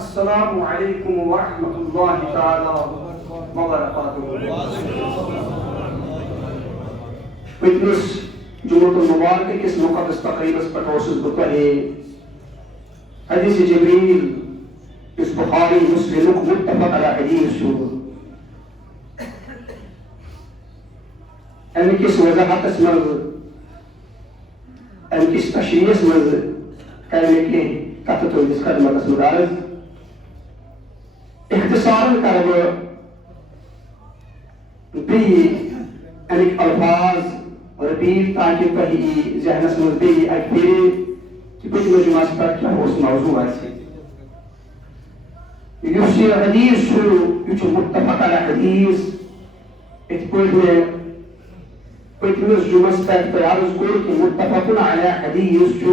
السلام علیکم ورحمۃ اللہ تعالی وبرکاتہ۔ پتمس جمعۃ المبارک کس مقدس تقریبس پہ بہ حدیث جبریل اس بخاری مسلم متفق علی حدیث ام کس وضاحت من ام کس تشریح من کر کی کت تس خدمت مدارس اختصار کر امیک الفاظ رپیٹ تاکہ تھی ذہنس من پھر کہ پتمس جمعہ پہ کیا موضوع یہ حدیث یہ متفق علی حدیث ات پہ پتمس جمعہ پہ عرض کور کہ متفق علی حدیث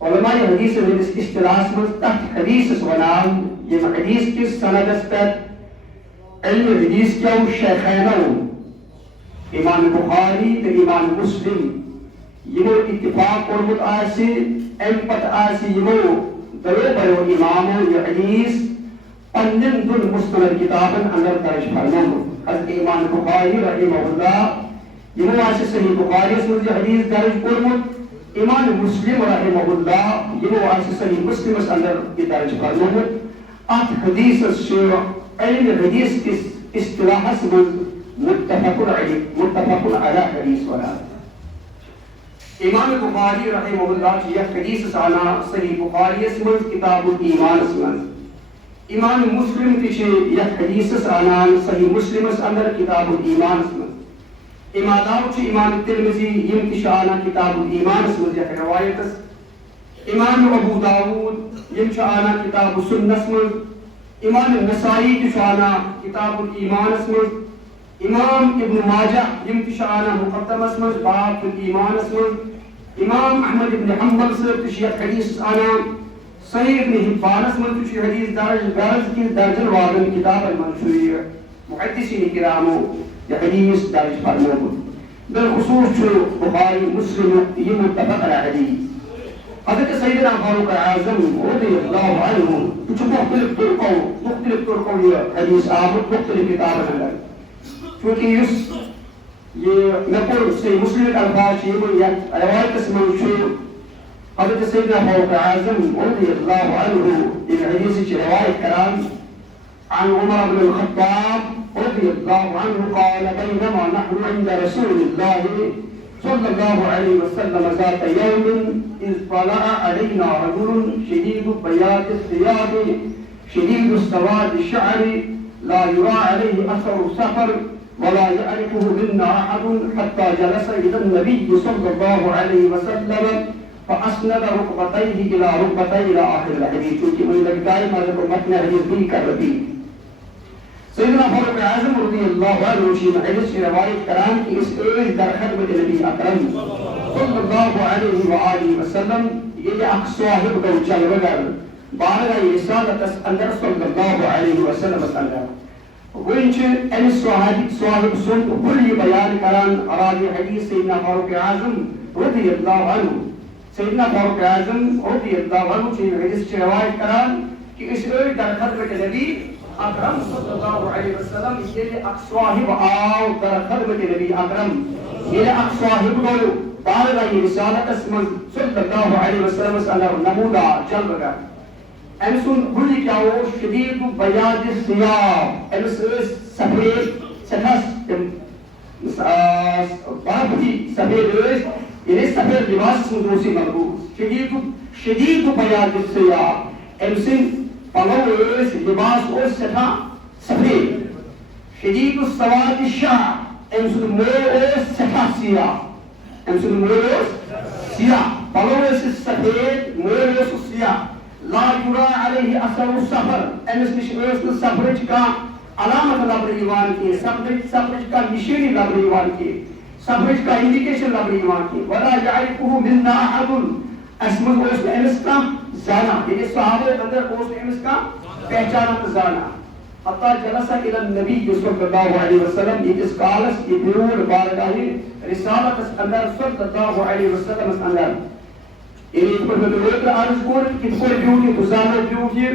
علماء حدیث ہندس اصطلاح من تحت حدیث ونان یہ حدیث کس سندس پہ علم حدیث کیا شیخینو امام بخاری تو امام مسلم یمو اتفاق کورمت ام پتہ یمو دو بڑو امامو یہ حدیث پنن دن مستند کتابن اندر درج فرموت۔ حضرت امام بخاری رحمہ اللہ یمو صحیح بخاری من یہ حدیث درج کورمت، امام مسلم رحمہ اللہ یمو صحیح مسلم اندر یہ درج فرموت۔ ات حدیث علم حدیث کس اصطلاح من متفق علی حدیث ونان۔ امام بخاری رحمہ اللہ کی یہ حدیث آنا صحیح بخاری من کتاب الایمان من، امام مسلم کی یہ حدیث آنا صحیح مسلم اندر کتاب الایمان من، امام ترمذی یم کی آنا کتاب الایمان من یہ روایت، امام ابو داود یم آنا کتاب السنہ من، امام نسائی کی آنا کتاب الایمان من، امام ابن ماجہ یم کی آنا مقدمہ من باب الایمان من، امام احمد ابن حنبل صاحب کی حدیث آنا صحیح ابن حبان من کی حدیث درج کی درجن واگن کتاب المنشوری محدثین کرامو یہ حدیث درج فرموت۔ بالخصوص بخاری مسلم یہ متفق علی حدیث حضرت سیدنا فاروق اعظم رضی اللہ عنہ کچھ مختلف طرقوں یہ حدیث آمد مختلف کتاب اندر، چونکہ یہ نقل سے مسلم الفاظ یہ روایت من حضرت سیدنا فاروق اعظم رضی اللہ عنہ یہ حدیث کی روایت کران عن عمر بن الخطاب رضی اللہ عنہ قال بینما نحن عند رسول اللہ صلی اللہ علیہ وسلم ذات یوم اذ طلع علینا رجل شدید بیاض الثياب شدید سواد الشعر لا يرى عليه اثر السفر ولا يعرفه منا احد حتى جلس الى النبي صلى الله عليه وسلم فاسند ركبتيه الى ركبتيه الى اخر الحديث، چونکہ مجھے لگتا ہے میں کو متن حدیث بھی کر رہی سیدنا فاروق اعظم رضی اللہ عنہ کی حدیث کی روایت کران کہ اس ایک در خدمت نبی اکرم صلی اللہ علیہ وآلہ وسلم یہ صاحب کو چل وگر بارگاہ رسالت اندر صلی اللہ علیہ وسلم اندر ونچ ان صاحب سن کلی بیان کران راوی حدیث سیدنا فاروق اعظم رضی اللہ عنہ، سیدنا فاروق اعظم رضی اللہ عنہ کی حدیث کی روایت کران کہ اس ایک در خدمت نبی اکرم صلی اللہ علیہ وسلم یہ صاحب آو در خدمت نبی اکرم یہ صاحب کو بارگاہ رسالت صلی اللہ علیہ وسلم اندر نمودہ جلوہ گا امسون بلی کیا وہ شدید بیاض الثياب امس سفید سفید بابی سفید یہ سفید لباس دوسی مربوط شدید بیاض الثياب امسن پلو لباس اور سفا سفید شدید سواد الشعر امسن مور اور سفا سیاہ امسن مور اور سیاہ پلو سفید مور اور سیاہ لا يرى عليه اثر السفر امس نش سفر کا علامت لب ایمان کی سفر کا نشانی لب ایمان کی سفر کا انڈیکیشن لب ایمان کی ولا يعرفه منا احد اسم اس امس کا زانا یہ صحابہ اندر اس امس کا پہچانت زانا حتی جلس الى النبی صلی اللہ علیہ وسلم یہ اس کالس یہ بیرون بارگاہ رسالت اندر صلی اللہ علیہ وسلم اندر یعنی پر میں عرض کور کت پہ بیوٹی بزرگ بیوٹی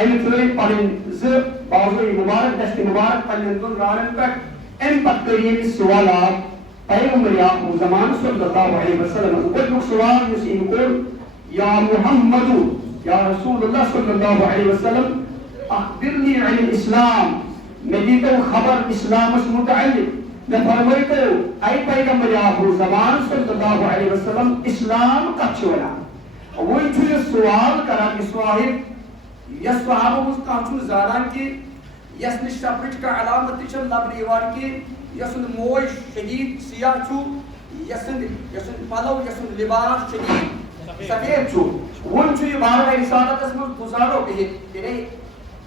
ام تھوئی پن بازوئی مبارک دست مبارک پنن دون رانن پہ ام پتہ کر سوالات پیغمبر آخر زمان صلی اللہ علیہ وسلم گۄڈنیُک سوال یُس أمۍ کوٚر یا محمد یا رسول اللہ صلی اللہ علیہ وسلم اخبرنی عن الاسلام مےٚ دیٖتو خبر اسلامس متعلق مےٚ فرمٲیتو اے پیغمبر آخر زمان صلی اللہ علیہ وسلم اسلام کتھ چھِ ونان وۄنۍ چھُ یہِ سوال کران یہِ صاحب یس صحابہ منٛز کانٛہہ چھُنہٕ زانان کہِ یس نہٕ شفرٕچ کانٛہہ علامت تہِ چھنہٕ لبنہٕ یِوان کہِ یس سُنٛد موج شدیٖد سیاہ چھُ یس سُنٛد پلو یس سُنٛد لباس شدیٖد سفید چھُ وۄنۍ چھُ یہِ بارگاہ رسالتس منٛز گُزارو بِہِتھ یعنی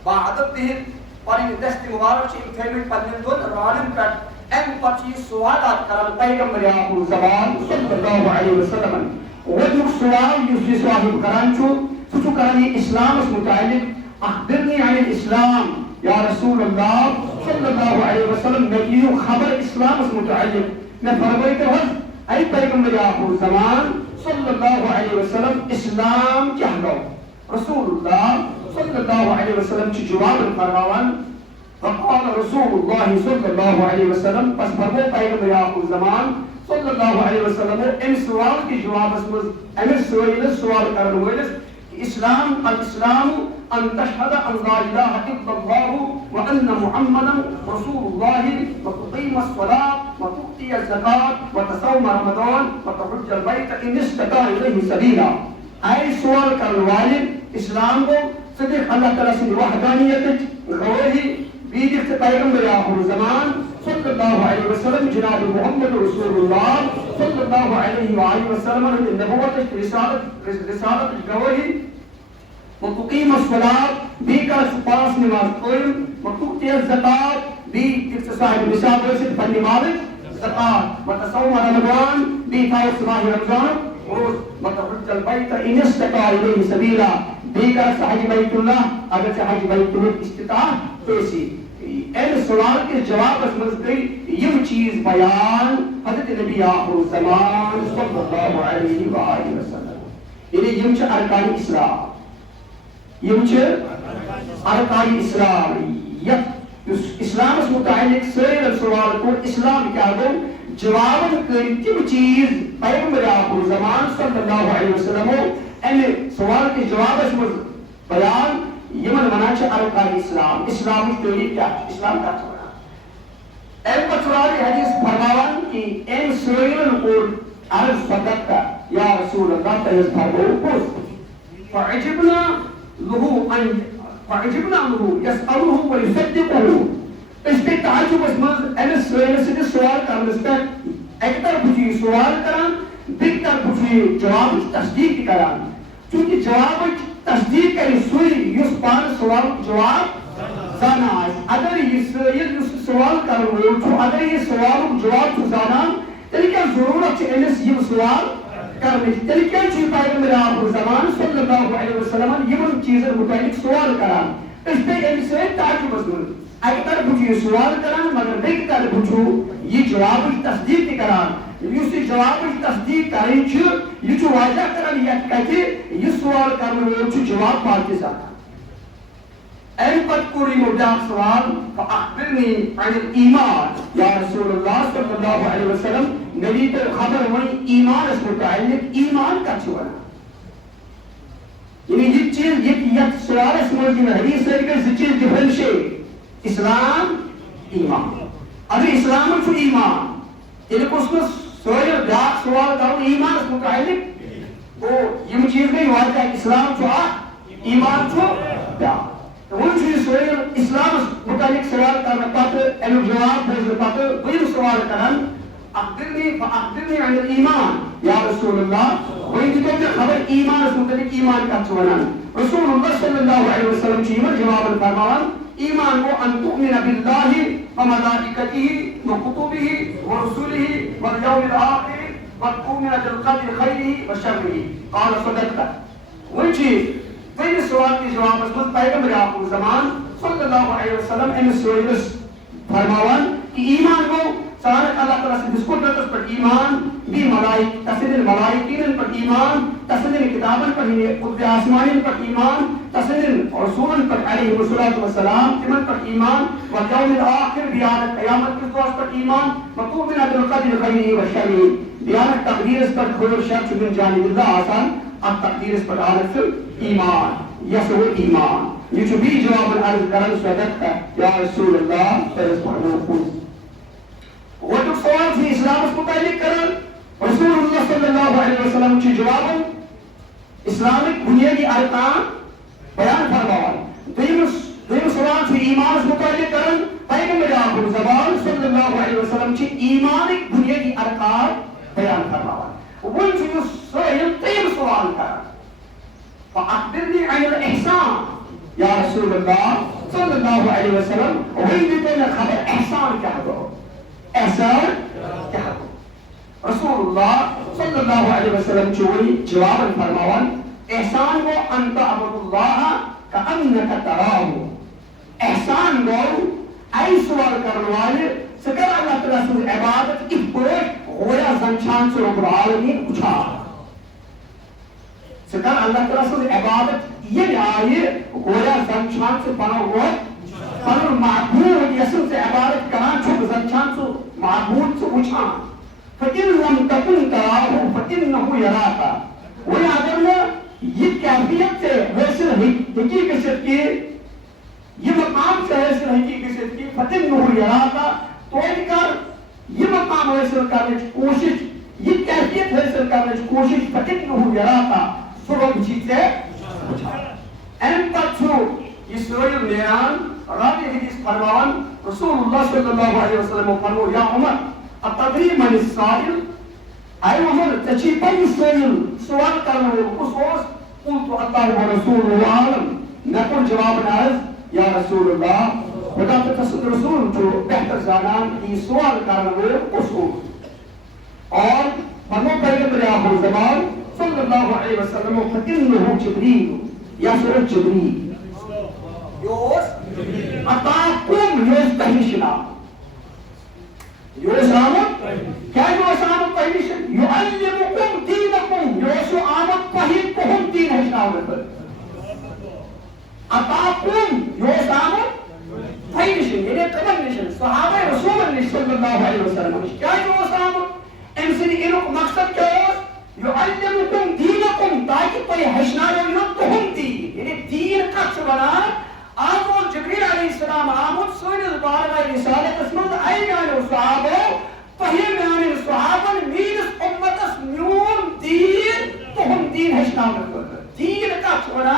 باادب بِہِتھ پنٕنۍ دست مبارک چھِ أمۍ تھٲیمٕتۍ پننٮ۪ن دۄن رانن پٮ۪ٹھ امہِ پتہٕ چھِ یہِ سوالات کران پیغمبر آخر زمان صلی اللہ علیہ وسلم گۄڈنیُک سوال یُس یہِ صاحب کران چھُ سُہ چھُ کران یہِ اسلامس متعلق اخبرنی عن الاسلام یا رسول اللہ صلی اللہ علیہ وسلم مےٚ دِیِو خبر اسلامس متعلق مےٚ فرمٲیتو حظ اے پیغمبر آخر زمان صلی اللہ علیہ وسلم اسلام کیٛاہ گوٚو رسول اللہ صلی اللہ علیہ وسلم چھِ جواب فرماوان فقال رسول اللہ صلی اللہ علیہ وسلم پس فرمو پیغمبر آخر زمان صلی اللہ علیہ وسلم امہِ سوال کے جوابس منٛز أمِس سٲیلس سوال کرن وٲلِس اسلام الاسلام ان تشهد ان لا اله الا الله وان محمدا رسول الله وتقيم الصلاه وتؤتي الزكاه وتصوم رمضان وتحج البيت ان استطاع اليه سبيلا اي سوال کرن والن اسلام کو صدق اللہ تعالی سٕنٛدِ وحدانیتٕچ گوٲہی بیٚیہِ دِکھ ژٕ پیغمبر آخر زمان صلی اللہ علیہ وسلم جناب محمد رسول اللہ صلی اللہ علیہ وآلہ وسلم ہٕنٛدِ نبوتٕچ رسالتٕچ گوٲہی وتقيم الصلاة بیٚیہِ کر ژٕ پانٛژھ نماز قٲیِم وتؤتي الزکات بیٚیہِ دِکھ ژٕ صاحب نصاب ٲسِتھ پننہِ مالٕچ زکات وتصوم رمضان بیٚیہِ تھاوکھ ژٕ ماہِ رمضانُک روز وتحج البيت ان استطاع اليه سبيلا بیٚیہِ کر ژٕ حج بیت اللہ اگر ژےٚ حج بیت اللہُک استطاعت ٲسی امہِ سوال کِس جوابس منٛز گٔے یِم چیٖز بیان حضرت نبی آخر زمان صلی اللہ علیہ وآلہ وسلم یعنی یِم چھِ ارکان اسلام یِم چھِ ارکان اسلام یتھ یُس اسلامس متعلق سٲرِین سوال کوٚر اسلام کیٛاہ گوٚو جوابن کٔرۍ تِم چیٖز پیغمبر آخر زمان صلی اللہ علیہ وسلمو امہِ سوال کِس جوابس منٛز بیان یمن ونان چھِ ارکان اسلام اسلامٕچ تعریٖف کیٛاہ چھِ اسلام کتھ چھِ ونان امہِ پتہٕ چھُ واریاہ حدیث فرماوان کہِ أمۍ سٲرِین کوٚر عرض صدقت یا رسول اللہ تۄہہِ حظ فرمووُ پوٚز فعجبنا له يسأله ويصدقه أسۍ گٔے تعجبس منٛز أمِس سٲرِس سٕنٛدِس سوال کرنس پٮ۪ٹھ اکہِ طرفہٕ چھُ یہِ سوال کران بیٚکہِ طرفہٕ چھُ یہِ جوابٕچ تصدیٖق تہِ کران چوٗنٛکہِ جوابٕچ تصدیٖق کرِ سُے یُس پانہٕ سوالُک جواب زانان آسہِ اگر یہِ سٲیِل یُس سوال کرن وول چھُ اگر یہِ سوالُک جواب چھُ زانان تیٚلہِ کیٛاہ ضروٗرت چھِ أمِس یِم سوال کرنٕچ تیٚلہِ کیٛازِ چھُ پیغمبر آخر زمان صلی اللہ علیہ وسلم یِمن چیٖزن متعلق سوال کران أسۍ گٔے أمِس سۭتۍ تعجبس منٛز اکہِ طرفہٕ چھُ یہِ سوال کران مگر بیٚکہِ طرفہٕ چھُ یہِ جوابٕچ تصدیٖق تہِ کران یُس یہِ جوابٕچ تصدیٖق کرٕنۍ چھِ یہِ چھُ واضح کران یتھ کتھِ یہِ سوال کرن وول چھُ جواب پاتہِ زانان امہِ پتہٕ کوٚر یِمو بیٛاکھ سوال فأخبرنی عن الایمان یا رسول اللہ صلی اللہ علیہ وسلم مےٚ دیٖتو خبر وۄنۍ ایمانس متعلق ایمان کتھ چھِ ونان یعنی یہِ چیٖز یتھ سوالس منٛز یِم حدیث سۭتۍ گٔے زٕ چیٖز ڈفرنشیٹ اسلام ایمان اگر اسلامٕچ چھُ ایمان تیٚلہِ گوٚژھ نہٕ سٲرِم بیٛاکھ سوال کرُن ایمانس متعلق گوٚو یِم چیٖز گٔے واریاہ اسلام چھُ اکھ ایمان چھُ بیٛاکھ وۄنۍ چھُ یہِ سٲرِم اسلامس متعلق سوال کرنہٕ پتہٕ امیُک جواب بوزنہٕ پتہٕ دوٚیِم سوال کران فأخبرنی عن الایمان یا رسول اللہ وۄنۍ دِتو مےٚ خبر ایمانس متعلق ایمان کتھ چھُ ونان رسول اللہ صلی اللہ علیہ وسلم چھِ یِمن جوابن فرماوان ایمان گوٚو ان تؤمن باللہ وملائکتہ وکتبہ ورسلہ والیوم الآخر وتؤمن بالقدر خیرہ وشرہ قال صدقت وۄنۍ چھِ دوٚیمِس سوال کِس جوابس منٛز پیغمبر آخر زمان صلی اللہ علیہ وسلم أمِس سٲرِس فرماوان کہ ایمان گوٚو سانک اللہ تعالیٰ سندس قدرتس پر ایمان بی ملائک تسدن ملائکین پر ایمان تسدن کتابن پر قدر آسمانین پر ایمان تسدن رسولن پر علیہ السلام تمن پر ایمان والیوم الاخر بیانت قیامت کس دوست پر ایمان مطلوبنا بالقدر خیری و شری بیانت تقدیر اس پر خیر شر چکن جانب اللہ آسان اب تقدیر اس پر عالت سے ایمان یسو ایمان یہ جو بھی جواب العرض کرن صدق ہے یا رسول اللہ فرز پرمون خود وہ جو سوال سے اسلام اس متعلق کرن رسول اللہ صلی اللہ علیہ وسلم کی جواب اسلامک بنیادی ارکان بیان فرماوان دویم سوال سے ایمان اس متعلق کرن پیغمبر آخر زبان صلی اللہ علیہ وسلم کی ایمانک بنیادی ارکان بیان فرماوان وہ جو سوال تیم سوال کرن فأخبرني عن الإحسان یا رسول اللہ صلی اللہ علیہ وسلم وہی دیتے ہیں خبر احسان کیا دو احسان کیا دو رسول اللہ صلی اللہ علیہ وسلم چوئی جواباً فرماوان احسان کو ان تعبد اللہ کأنک تراہو احسان کو ای سوال کرنوالے سکر اللہ تعالیٰ سے عبادت ایک پوٹ غویا زنچان سے رب العالمین اچھا سکر اللہ تعالیٰ سے عبادت یہ آئے غویا زنچان سے بنا ہوا پر معبود یسن سے عبادت کران چھو زنچان سے معبود سے اچھا فَإِن لَمْ تَكُنْ تَرَاهُ فَإِنَّهُ يَرَاكَ وہ اگر میں یہ کیفیت سے حیثل حقیقت کی یہ مقام سے حیثل حقیقت کی فَإِنَّهُ يَرَاكَ تو اگر یہ مقام حیثل کرنے کی کوشش یہ کیفیت حیثل کرنے کی کوشش فَإِنَّهُ يَرَاكَ سرب چیز سے این پر چھو یہ سوئل نیران راوی حدیث فرمان رسول اللہ صلی اللہ علیہ وسلم فرمو یا عمر التدري من السائل أي عمر تشيبين السائل سؤال كان الخصوص قلت الله ورسوله أعلم نقول جواب العرض يا رسول الله خدا تصد رسول جو بہتر زانان یہ سوال كان الخصوص اور فرمو پیغمبر آخر زمان صلی اللہ علیہ وسلم فإنه جبريل یا سورة جبريل يوس أطاقم يوس تهيشنا يوس آمد کیا يوس آمد تهيشن يعلمكم دينكم يوس آمد تهيكم دين هشناوة أطاقم يوس آمد تهيشن يعني تغنشن صحابة رسول الله صلى الله عليه وسلم کیا يوس آمد انسان انو مقصد کیا يوس يعلمكم دينكم تاکہ کوئی ہشناوة ينتهم دين يعني دين قد بنا آمون جبریل علیہ السلام آمون سوئنز بارگاہ رسالت اسمد ایمان صحابہ فہیمان صحابہ مینس امتس میون دین تہم دین ہشنام کرد دین کا چھوڑا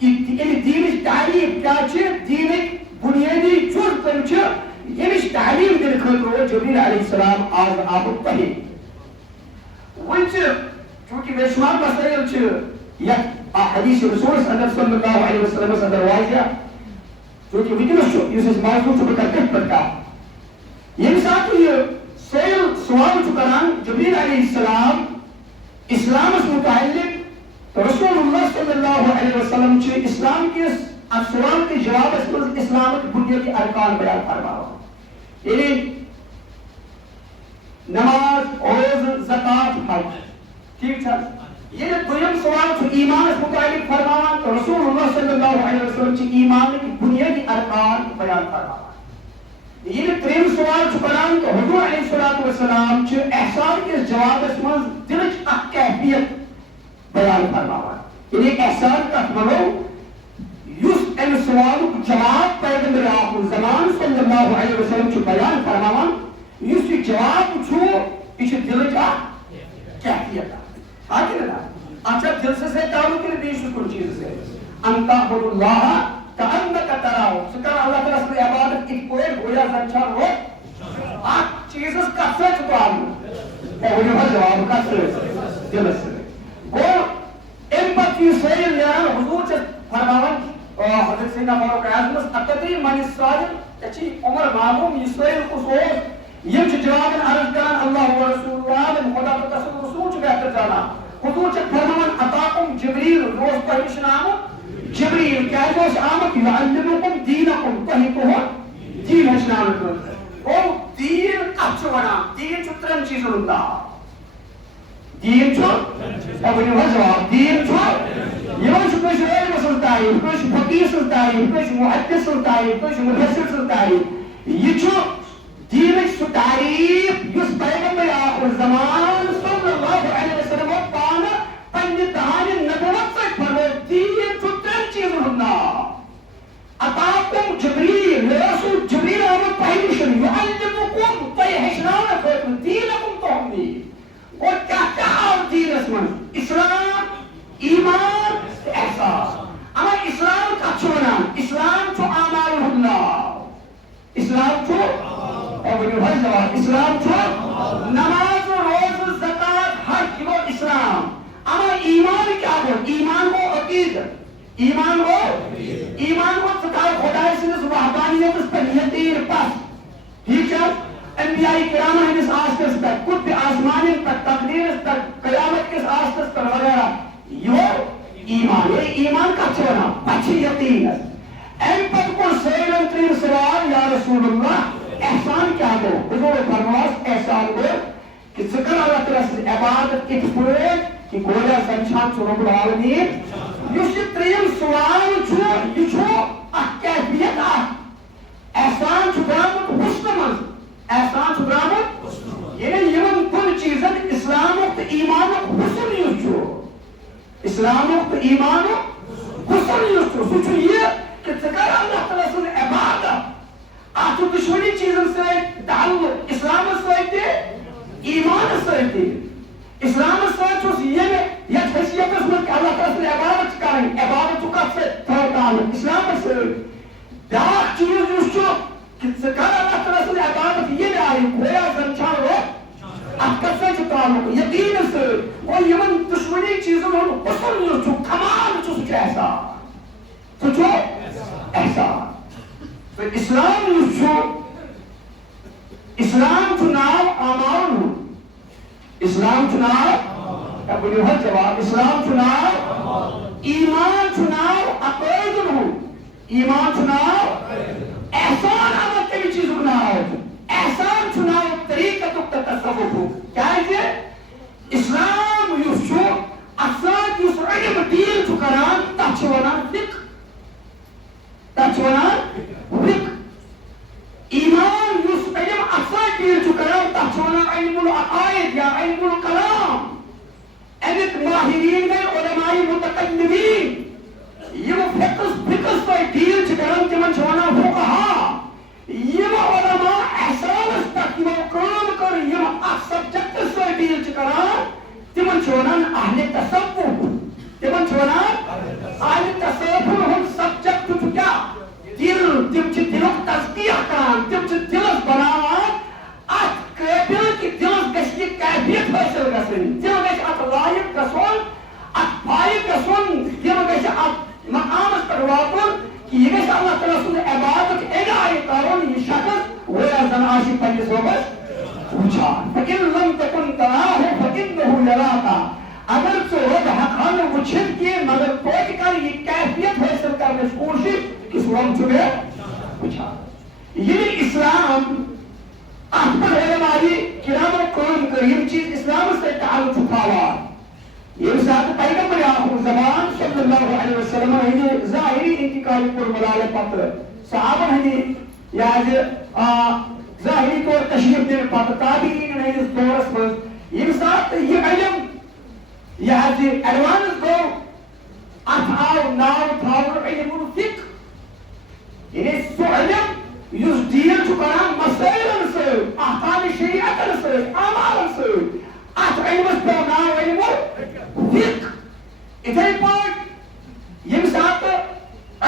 یہ دینش تعلیم کیا چھے دین بنیادی جز کن چھے یہ تعلیم دل خطر جبریل علیہ السلام آز آمون پہی ونچ چونکہ بے شمار مسائل چھے یا حدیث رسول صلی اللہ علیہ وسلم صدر واضح چونکہ ویڈیو شو یہ موضوع چھو بکر پڑتا یہ ساتھ یہ سوال چھو کران جبریل علیہ السلام اسلام اس متعلق رسول اللہ صلی اللہ علیہ وسلم چھے اسلام کے سوال کے جواب اس پر اسلام کی بنیادی ارکان بیان فرما رہا یعنی نماز روز زکات حج ٹھیک ہے یہ دویم سوال چھو ایمان اس متعلق فرماوان تو رسول اللہ صلی اللہ علیہ وسلم چھو ایمان کی بنیادی ارکان بیان فرماوان یہ تریم سوال چھو کران تو حضور علیہ السلام چھو احسان کے جواب اس میں دلچ اک کیفیت بیان فرماوان یعنی احسان کا ملو یس ان سوال جواب پیغمبر آخر زمان صلی اللہ علیہ وسلم چھو بیان فرماوان یس جواب چھو اس دلچ اک کیفیت آگے لگا اچھا دل سے تعلق کے بیش کن چیز سے ان تعبد اللہ کأنک تراہو سکر اللہ تعالیٰ سے عبادت ایک کوئی گویا زنچان ہو آپ چیز اس کب سے چھتا آگے ہے ہوئی بھر جواب کب سے دل سے گو ان پر چیز سوئی لیانا حضور سے فرماون حضرت سیدنا فاروق اعظم اتدری من السائل اچھی عمر معلوم یہ سوئی خصوص یہ جواب عرض کران اللہ و رسول اللہ خدا کو تصد رسول چھ بہتر جانا حضور چھ فرمان عطاکم جبریل روز پہنشن آمد جبریل کیا روز آمد یعلمکم دینکم تحیکوہ دین ہشن آمد اور دین ونان دین ترین چیزن ہند ناو دین ورنو جواب دین کٲنٛسہِ عٲلمہٕ سٕنٛز تعریٖف کٲنٛسہِ فقیٖر سٕنٛز تعریٖف کٲنٛسہِ محدث سٕنٛز تعریٖف کٲنٛسہِ مُفسِر سٕنٛز تعریٖف یہِ چھُ دیٖنٕچ سُہ تعریٖف یُس پیغمبر آخر زمان صلی اللہ علیہ وسلم پانہٕ پننہِ دانہِ نبوت سۭتۍ فرموو دیٖن چھُ ترٛٮ۪ن چیٖزن ہُنٛد ناو عطاکُم جبریٖل مےٚ اوسوٕ جبریٖل آمُت تۄہہِ نِش یُعلِمُکُم تۄہہِ ہیٚچھناونہٕ خٲطرٕ دیٖنکُم تُہُنٛد دیٖن گوٚو کیٛاہ کیٛاہ آو دیٖنس منٛز اسلام ایمان تہٕ احساس اما اسلام کتھ چھُ ونان اسلام چھُ اعمالن ہُنٛد ناو اسلام چھُ ؤنِو حظ جواب اسلام چھُ نماز روزٕ زکات حج یہِ گوٚو اسلام اما ایمان کیٛاہ گوٚو ایمان گوٚو عقیدت ایمان گوٚو ژٕ تھاو خۄداے سٕنٛدِس وحدانیتس پٮ۪ٹھ یقیٖن پس ٹھیٖک چھا انبیاء کرامن ہٕنٛدِس آستس پٮ۪ٹھ قطبِ آسمانٮ۪ن پٮ۪ٹھ تقدیٖرس پٮ۪ٹھ قیامت کِس آستس پٮ۪ٹھ وغیرہ یہِ گوٚو ایمان ایمان کتھ چھِ ونان پتہٕ چھِ یقیٖنس امہِ پتہٕ کوٚر سٲلِم ترٛیٚیِم سوال یا رسول اللہ احسان کیٛاہ گوٚو حضوٗر فرمووس احسان گوٚو کہ ژٕ کر اللہ تعالیٰ سٕنٛز عبادت یِتھ پٲٹھۍ کہ گویا زن چھان ژٕ رۄب العالمیٖن یُس یہِ ترٛیٚیِم سوال چھُ یہِ چھُ اکھ کیفیت اکھ احسان چھُ درٛامُت حُسنہٕ منٛز احسان چھُ درٛامُت یعنی یِمن دۄن چیٖزن اسلامُک تہٕ ایمانُک حُسن یُس چھُ اسلامُک تہٕ ایمانُک حُسن یُس چھُ سُہ چھُ یہِ کہ ژٕ کر اللہ تعالیٰ سٕنٛز عبادت اتھ چھُ دُشوٕنی چیٖزن سۭتۍ تعلق اسلامس سۭتۍ تہِ ایمانس سۭتۍ تہِ اسلامس سۭتۍ چھُس ییٚمہِ یتھ حیثیتس منٛز اللہ تعالیٰ سٕنٛز عبادت چھِ کرٕنۍ عبادت چھُ کتھ سۭتۍ تھاو تعلق اسلامس سۭتۍ بیٛاکھ چیٖز یُس چھُ کہ ژٕ کر اللہ تعالیٰ سٕنٛز عبادت ییٚمہِ آیہِ گویا زن چھان رۄب اتھ کتھ سۭتۍ چھُ تعلق یقیٖنس سۭتۍ گوٚو یِمن دُشوٕنی چیٖزن ہُنٛد حُسن یُس چھُ کمال چھُ سُہ چھُ احسان سُہ چھُ احسان تہٕ اسلام یُس چھُ اسلام چھُ ناو اعمالن ہُنٛد اسلام چھُ ناو ؤنِو حظ جواب اسلام چھُ ناو ایمان چھُ ناو عقٲیدن ہُنٛد ایمان چھُ ناو احسان اگر کمہِ چیٖزُک ناو چھُ احسان چھُ ناو طریٖقتُک تہٕ تصوُفُک کیٛازِ اسلام یُس چھُ اتھ سۭتۍ یُس علم ڈیٖل چھُ کران تتھ چھِ ونان فِقہ ایمان یُس علم اتھ سۭتۍ ڈیٖل چھُ کران تتھ چھِ ونان علم العقائد یا علم الکلام امیُک ماہریٖن گٔے علماء متکلمین یِم فِقہس سۭتۍ ڈیٖل چھِ کران تِمن چھِ ونان فقہا یِم علماء احسانس پٮ۪ٹھ یِمو کٲم کٔر یِم اتھ سبجکٹس سۭتۍ ڈیٖل چھِ کران تِمن چھِ ونان اہلِ تصوُف تِمن چھِ ونان اہلِ تصوُفن ہُنٛد سبجکٹ چھُ کیٛاہ دِل تِم چھِ دِلُک تزکیہ کران تِم چھِ دِلس بناوان اتھ قٲبِل کہِ دِلس گژھِ یہِ کیفیت حٲصِل گژھٕنۍ دِل گژھِ اتھ لایق گژھُن اتھ فایق گژھُن دِل گژھِ اتھ مقامس پٮ۪ٹھ واتُن کہ یہِ گژھِ اللہ تعالیٰ سُنٛد عبادت امہِ آیہِ کرُن یہِ شخص گویا زن آسہِ پننِس رۄبس وٕچھان فَإِن لَمْ تَكُنْ تَرَاهُ فَإِنَّهُ يَرَاكَ اگر ژٕ رۄب ہٮ۪کہٕ نہٕ وٕچھِتھ کینٛہہ مگر توتہِ کر یہِ کیفیت حٲصِل کرنٕچ کوٗشش کہ سُہ رۄب چھُ مےٚ وٕچھان ییٚلہِ اسلام اتھ پٮ۪ٹھ علماء کرامو کٲم کٔر یِم چیٖز اسلامس سۭتۍ تعلق چھُ تھاوان ییٚمہِ ساتہٕ پیغمبر آخر زمان صلی اللہ علیہ وسلم ہٕنٛدِ ظٲہری انتقالہِ کوٚر ملالہٕ پتہٕ صحابن ہٕنٛدِ یہِ حظ ظٲہری طور تشریٖف دِنہٕ پتہٕ تابعیٖنن ہٕنٛدِس دورس منٛز ییٚمہِ ساتہٕ یہِ علم یہِ حظ یہِ ایڈوانس گوٚو اتھ آو ناو تھاونہٕ علم الفِقہ یعنی سُہ علم یُس ڈیٖل چھُ کران مسٲیلن سۭتۍ احکامِ شریعتن سۭتۍ اعمالن سۭتۍ اتھ علمس پیوٚو ناو علم الفِقہ اِتھے پٲٹھۍ ییٚمہِ ساتہٕ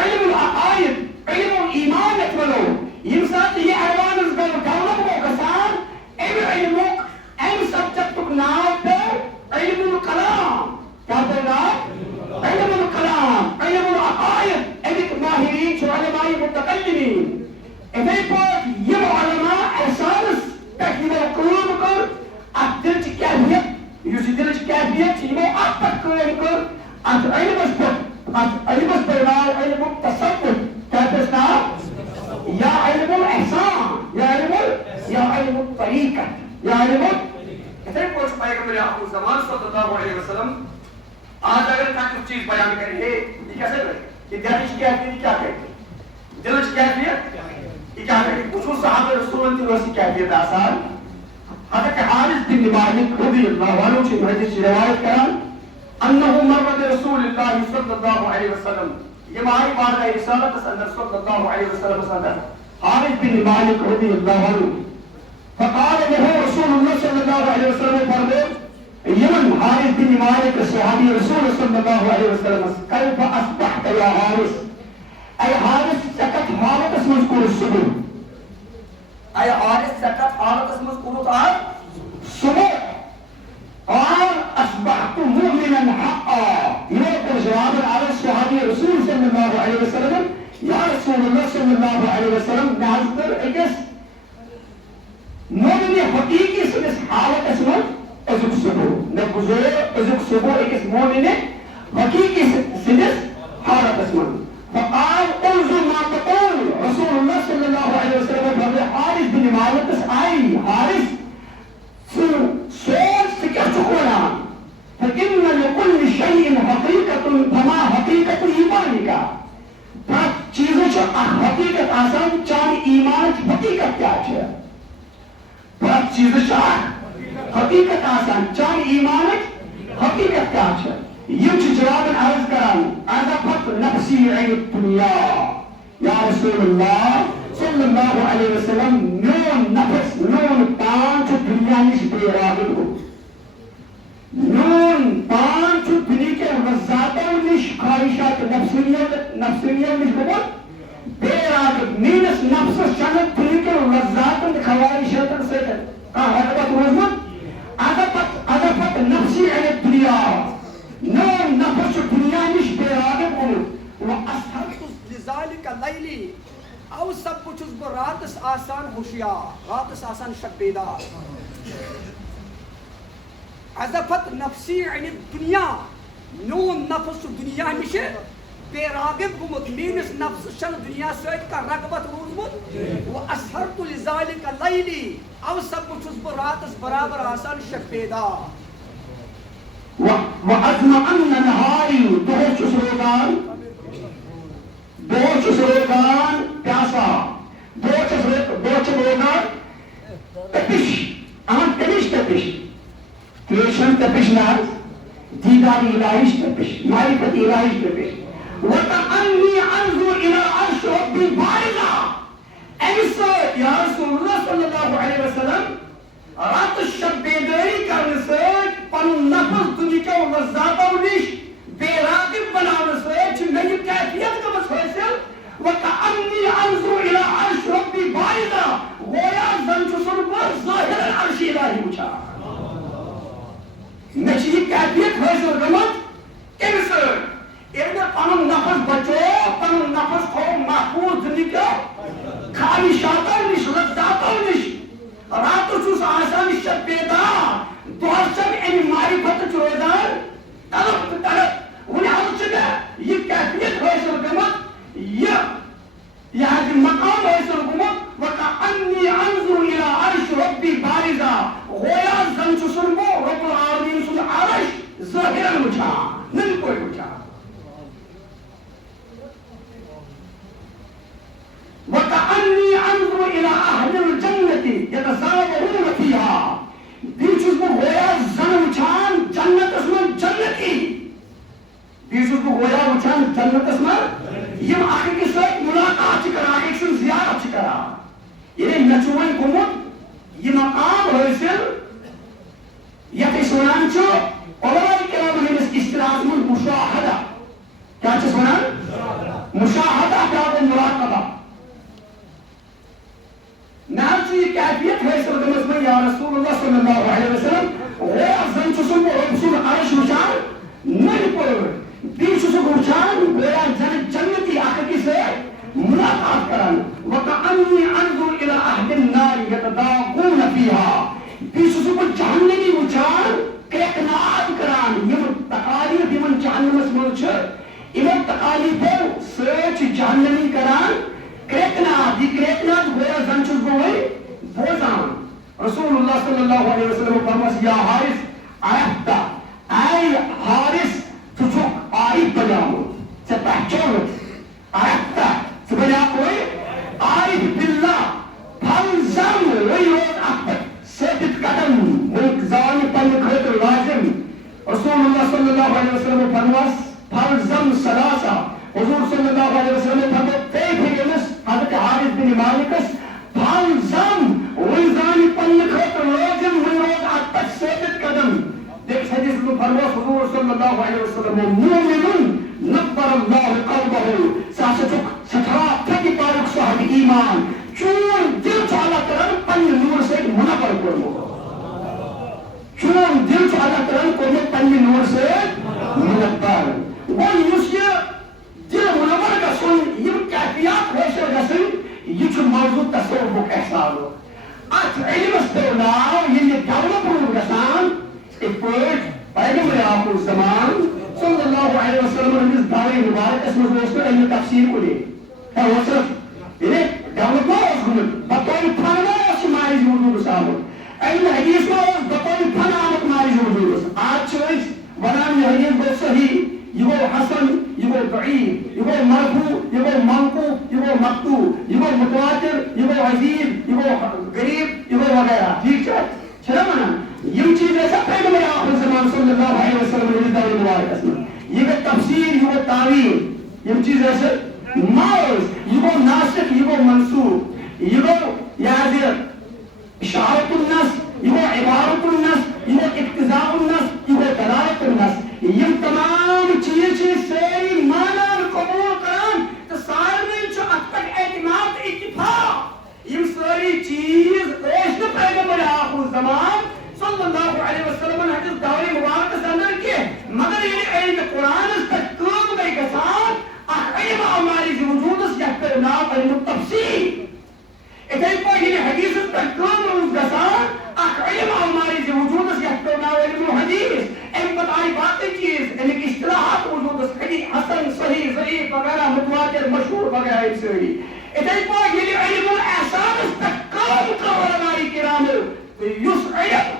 علم العقائد علم الایمان یتھ ونو ییٚمہِ ساتہٕ یہِ ایڈوانس گوٚو ڈیولپ گوٚو گژھان امہِ علمُک امہِ سبجکٹُک ناو پیوٚو علم الکلام کیٛاہ پیوٚو ناو علم الکلام علم العقائد امیِکۍ ماہریٖن چھِ علماء متکلمین اِتھے پٲٹھۍ یِم علماء احسانس پٮ۪ٹھ یِمو کٲم کٔر اتھ دِلچہِ کیفیت یُس یہِ دِلٕچ کیفیت چھِ یِمو اتھ پٮ۪ٹھ کٲم کٔر اتھ علمس پٮ۪ٹھ پیوٚو ناو علم التصوُف کیٛاہ پیوٚس ناو یا علم الاحسان یا علم الطریقہ یعنی وہ اتنے پوچھ پیغمبر آخر زمان صلی اللہ علیہ وسلم آج اگر تاکہ چیز بیان کریں گے یہ کیسے کریں کہ دلش کیفیت کیا کہتے ہیں دلش کیفیت یہ کیا کہتے ہیں خصوص صحابہ رسول اللہ وسی کیفیت آسان حضرت حارث بن مالک رضی اللہ عنہ سے حدیث کی روایت کران انه مر برسول الله صلی اللہ علیہ وسلم یہ ماہی بارہ رسالت اندر صلی اللہ علیہ وسلم صدر حارث بن مالک رضی اللہ عنہ فقال له رسول الله صلی اللہ علیہ وسلم فرمائے یمن حارث بن مالک صحابی رسول صلی اللہ علیہ وسلم کیف اصبحت یا حارث اے حارث سکت حالت اس مذکور الصبح اے حارث سکت حالت اس مذکور صبح قال اصبحت مؤمنا حقا يقول جواب على الصحابي رسول صلى الله عليه وسلم يا رسول الله صلى الله عليه وسلم ناظر اكس مؤمن حقيقي سنس حالة اسمه ازق سبو نبوزور ازق سبو اكس مؤمن حقيقي سنس حالة اسمه فقال انظر ما تقول رسول الله صلى الله عليه وسلم فقال حارث بن مالك اي حارث سوچ سے کیا چکونا فإن لكل شيء حقيقة فما حقيقة إيمانك چیزوں سے حقیقت آسان چاہے ایمان کی حقیقت کیا ہے پر چیزوں سے حقیقت آسان چاہے ایمان کی حقیقت کیا ہے یہ جواب عرض کران اذفت نفسی عن الدنیا یا رسول اللہ صلی اللہ علیہ وسلم نون نفس نون پانچ دنیا نش بے راغب ہو نون پانچ دنیا کے رضاتوں نش خواہشات نفسیت نش بہت بے راغب مینس نفس شنت دنیا کے رضاتوں خواہشات سے حرکت روزمت اذفت نفسی عن الدنیا نون نفس دنیا نش بے راغب ہو واسحبت لذالک لیلی او سب کچھ اس کو راتس آسان ہوشیار راتس آسان شک بیدار عزفت نفسی عن الدنیا نون نفس دنیا نشے بے راغب گمت مینس نفس شن دنیا سویت کا رغبت روزمت و اسحرت لذالک لیلی او سب کچھ اس کو راتس برابر آسان شک بیدار و ازمعن نهاری دوش سروگان دوچ سروگان پیاسا دوچ سروگان تپش آن تپش تپش کریشن تپش ناز دیداری الہیش تپش معرفت الہیش تپش وَتَأَنِّي عَنْزُ إِلَىٰ عَرْشِ رَبِّ بَارِزًا ایسا یا رسول اللہ صلی اللہ علیہ وسلم رات شب بیداری کرنے سے پن نفس دنیا کے لذاتوں نش بے راغب بنانے سے چھ نئی کیفیت کا بس حاصل وَكَأَنِّي عَنْزُ إِلَىٰ عَرْشِ رَبِّ بَارِزًا گویا زنچسن پر ظاہر العرش الہی اچھا میں چھ یہ کیفیت حاصل گمت کم سے ارنے پنن نفس بچو پنن نفس کو محفوظ دنیا کے خواہشاتوں نش لذاتوں نش رات چوس آسان شب بیدار دوشب ان معرفت روزان طلب طلب انہیں حل چکا یہ کیفیت حاصل گمت یہ مقام حاصل گمت وَكَأَنِّي عَنْزُ إِلَىٰ عَرْشِ رَبِّ بَارِزًا گویا زنچسن کو رب العالمین سن عرش ظاہرا اچھا نن کوئی اچھا وَكَأَنِّي عَنْزُ إِلَىٰ أَهْلِ الْجَنَّةِ يَتَسَاوَرُونَ فِيهَا بیچس کو گویا زن اچھان جنت اسمن جنتی بیچس کو گویا اچھان جنت اسمن یم آخر کی سوئے ملاقات چکرا آخر سن زیارت چکرا یہ نچوئن کمت یہ مقام حاصل یہ سنان چو علماء کرام نے اس اصطلاح میں مشاہدہ کیا چیز سنان مشاہدہ کیا وہ مراقبہ نعم یہ کیفیت حاصل کرنے میں یا رسول اللہ صلی اللہ علیہ وسلم وہ افضل چسن کو رسول عرش وچان نہیں پڑھو بیچ چسن کو وچان گویا جنتی آخر کی سے ملاقات کرن وَكَأَنِّي عَنْزُ إِلَىٰ أَهْلِ النَّارِ يَتَدَاقُونَ فِيهَا بیچ چسن کو جہنمی وچان کریکنات کران یہ تقالیب یمن جہنم اسمل چھ یہ تقالیب سوچ جہنمی کران کریکنات یہ کریکنات گویا زنچس گوئی بوزان رسول اللہ صلی اللہ علیہ وسلم فرماس یا حارث عرفتا اے حارث ژٕ چھُکھ عارف بنیومُت ژےٚ پہچونُتھ عرفتا ژٕ بنیوکھ عارف باللہ فالزم وہی روز اتھ پٮ۪ٹھ ثٲبت قدم ملک زانہِ پننہِ خٲطرٕ لازم رسول اللہ صلی اللہ علیہ وسلم فرماس فالزم ثلاثہ حضور صلی اللہ علیہ وسلم فرمو بیٚیہِ أمِس حضرت حارث بن مالکس فالزم وہی زانہِ پننہِ خٲطرٕ لازم وہی روز اتھ پٮ۪ٹھ ثٲبت قدم بیٚکِس حدیثس منٛز فرموس حضور صلی اللہ علیہ وسلم مومن نبر اللہ قلبہ سُہ ہسا چھُکھ سٮ۪ٹھاہ تھکہِ پارُک سُہ حد ایمان چون دل چھُ اللہ تعالیٰ ہن پننہِ نوٗرٕ سۭتۍ منور کوٚرمُت چون دل چھُ اللہ تعالیٰ ہن کوٚرمُت پننہِ نوٗرٕ سۭتۍ منور وۄنۍ یُس یہِ دل منور گژھُن یِم کیفیات حٲصِل گژھٕنۍ یہِ چھُ موضوع تصوُفُک احساسُک اتھ علمس پیٚو ناو ییٚلہِ ڈیولپ روٗد گژھان یِتھ پٲٹھۍ پیغمبر آخر زمان صلی اللہ علیہ وسلم ہندس دعوے مبارکس منٛز اوس نہٕ علمِ تفسیٖر کُنی اوس یعنی ڈیولپ ما اوس گوٚمُت بطورِ فن ما اوس یہِ مارج وجوٗدس آمُت علمِ حدیث ما اوس بطورِ فن آمُت مارج وجوٗدس آز چھِ أسۍ ونان یہِ حدیث گوٚو صحیح یہ گو حسن یہ گو ضعیف یہ گو مرفوع یہ گو موقوف یہ گو مقطوع یہ گو متواتر یہ گو عزیز یہ گو غریب یہ گو وغیرہ ٹھیک چھا ونان یم چیز ایسا پیغمبر آخر زمان صلی اللہ علیہ وسلم نے دعوے مبارکس میں یہ گو تفسیر یہ گو تعویل یم چیز ایسے موز یہ گو ناسخ یہ گو منسوخ یہ گو یاد اشارت النص یہ گو عبارت النص یہ گو اقتضاء النص یہ گو دلالت النص یم تمام چیز ساری مانان قبول کران تو سارے ات پہ اعتماد اتفاق یم ساری چیز پیغمبر آخر زمان صلی اللہ علیہ وسلم ہندس دعوے مبارکس اندر کی مگر یہ علم قرآن پہ کام گئی گژھان اخ علم ہماری وجودس یتھ پہ ناو علم تفسیر اتھے پٲٹھۍ ییٚلہِ حدیثس پہ کام روز گژھان اخ علم ہماری وجودس یتھ پہ ناو علم حدیث امہ پتہ آئی باقی چیز امیک اصطلاحات وجودس حدیث حسن صحیح ضعیف وغیرہ متواتر مشہور وغیرہ یم سٲری اتھے پٲٹھۍ ییٚلہِ علم الاحسانس پہ کام کٔر علماء کرامو یُس علم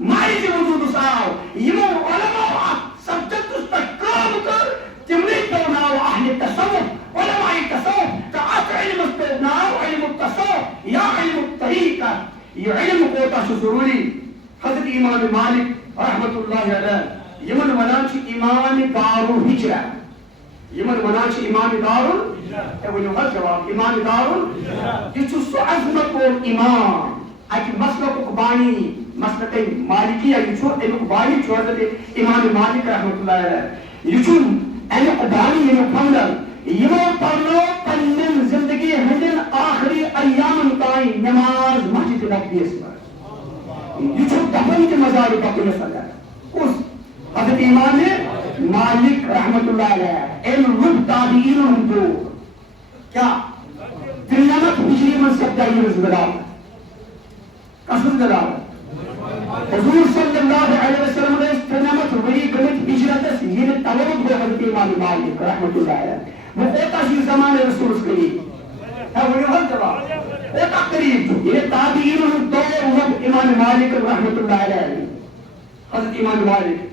مارج وجودس آو یمو علماء سبجیکٹس پہ کام کر تمنے پیو ناو اہل تصوف علماء تصوف تو ات علمس پہ ناو علم التصوف یا علم الطریقہ یہ علم کوتا چھ ضروری حضرت امام مالک رحمت اللہ علیہ یمن ونان چھ امام دار الہجرہ یمن ونان چھ امام دار الہجرہ جواب امام دار الہجرہ یہ چھ سو عظمت اور امام اکہ مسلک بانی مسلک مالکی یہ چھو امیک بانی چھو حضرت امام مالک رحمت اللہ علیہ یہ چھو امیک بانی امیک فندر یمو پرنو پنن زندگی ہندن آخری ایام تائیں نماز مسجد نبویس پر یہ چھو دفن کے مزار پکنے سکتا ہے اس حضرت امام مالک رحمت اللہ علیہ علم رب تابعین ہندو کیا ترینمت ہجری من سبتا یہ رزدلال قصد دلال حضور صلی اللہ علیہ وسلم نے ترینمت وری گمت ہجرت یہ طلب کو حضرت امام مالک رحمت اللہ علیہ وہ ہوتا شیر زمان رسول اس قریب ہے وہ یہ جواب ہوتا قریب یہ تابعین دور وقت امام مالک رحمت اللہ علیہ حضرت امام مالک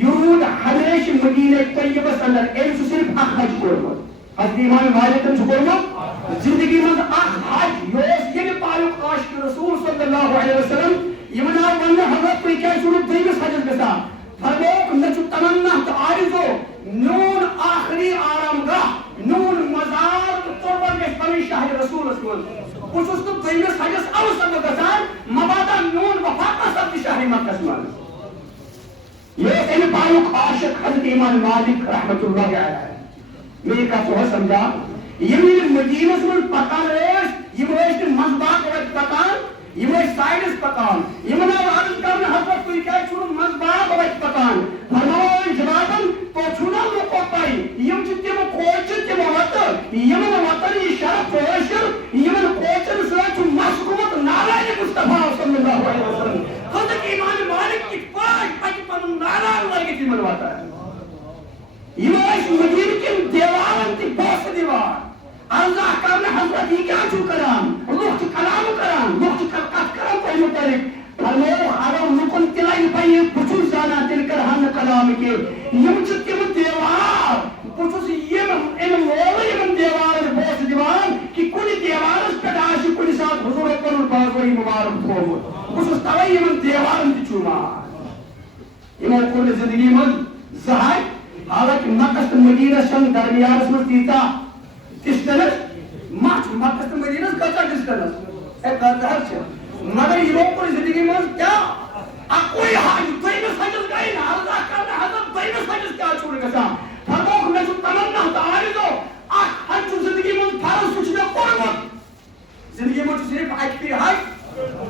یود ہمیش مدینہ طیبہ اندر علم صرف اخ حج کورمت حضرت امام مالک نے کورمت زندگی میں اخ حج یوس یہ پالک عاشق رسول صلی اللہ علیہ وسلم یہ نا ون حضرت کوئی کیا شروع دیوس حجس گژھان فرموک نہ چھ تمنا تو آرزو نون آخری آرام گاہ نون مزار تو قربان گژھِ پنٕنۍ شہر رسولس منٛز بہٕ چھُس نہٕ دوٚیمِس حجس اَوٕ سبب گژھان مبادا نون وفات سپدِ شہر مکس منٛز یہ اوس امہِ پالُک عاشق حضرت امام مالک رحمت اللہ علیہ میری کتھ چھُوا سمجھان یم ییٚلہِ مدیٖنس منٛز پکان ٲسۍ یم ٲسۍ نہٕ منٛزباگ وتہِ پکان یم ٲسۍ سایڈس پکان یمن آو عرض کرنہٕ حضرت تُہۍ کیازِ چھُو نہٕ منٛزباگ وتہِ پکان فرماوان جوابن تۄہہِ چھُو نا لُکو پاے یم چھِ تِم کوچہِ تِم وتہٕ یمن وتن یہِ شرف حٲصِل یمن کوچن سۭتۍ چھُ مس گوٚمُت نالایہِ مصطفیٰ صلی اللہ علیہ وسلم حضرت امام مالک کِتھ پٲٹھۍ پکہِ پنُن نالان لٲگِتھ یمن وتن یم ٲسۍ مدیٖنہٕ کٮ۪ن دیوارن تہِ بوسہٕ دِوان عرضہ کرنہٕ حضرت یہِ کیٛاہ چھُو کران لُکھ چھِ کلام کران لُکھ چھِ کتھ کران تۄہہِ مُتعلق یہ بچھو زانا تل کر ہم کلام کے یم چھ تم دیوار بچھو یم لول یم دیوار بوس دیوان کہ کل دیوارس پہ آشی کل ساتھ حضور پنن باغوئی مبارک تھومت بچھو توے یم دیوارن تہ چومان یمو کل زندگی من زہائی حالانکہ مکہ تو مدینہ سن درمیانس من تیتا ڈسٹنس مکہ تو مدینہ کتا ڈسٹنس ہے کتا ہے مگر یہ لوگ پر زندگی میں کیا اکوئی حاج دویمس حجز گئی نا اللہ کرنا حضرت دویمس حجز کیا چھوڑے گا سا فرموک میں جو تمنا تعاریدو اک حج زندگی میں فرض سوچ میں قربت زندگی میں صرف حج پی حج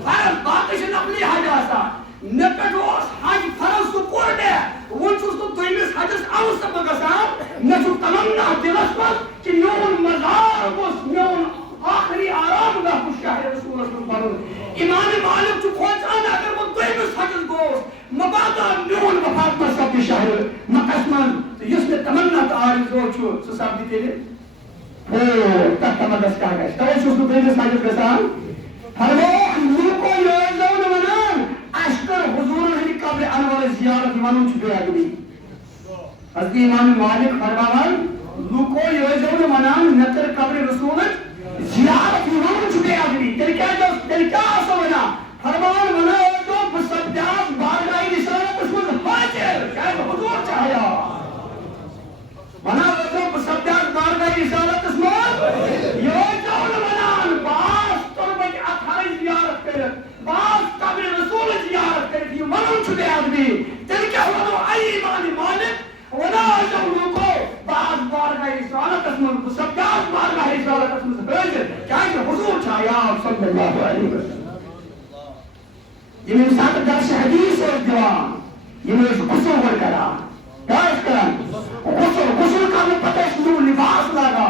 فرض باقی سے نقلی حج آسا نپٹوس حج فرض تو قربے ونچوس تو دویمس حجز آوستا بگا سا میں جو تمنا دلس پر کہ میون مزار بس میون آخری آرام گاہ کو شاہر رسول اللہ صلی اللہ علیہ وسلم امام مالک جو کھوچان اگر وہ دویمس حجز گوش مبادا میون وفات پر سب کی شاہر مقسمان یس نے تمنا تعاریز ہو چھو سساب دیتے لئے تک تمدس کہا گئے تو اس کو دویمس حجز گسان فرمو ملکو یوزون منان اشکر حضور ہنی قبل انوال زیارت منون چھو گیا گئی حضرت امام مالک فرمان لوکو یوزون منان نتر قبل رسولت زیارت منون چھو گیا گئی تل کیا سمجھا فرمان منو تو بسبداز بارگاہی رسالت اس میں حاضر شاید حضور چاہیا منو تو بسبداز بارگاہی رسالت اس میں یوزون منان باس تربت اتھائی زیارت کرت باس قبل رسول زیارت کرت یہ منون چھو گیا گئی تل کیا منو ای ایمان مالک ونا جو لوگو باس بارگاہی رسالت اس میں بسبداز بارگاہی رسالت اس میں حاضر کیا کہ حضور چاہیا صلی اللہ علیہ وسلم یہ میں ساتھ درس حدیث اور دیوان یہ میں غسل ہو کرا درس کرن غسل کا میں پتہ اس نور لباس لگا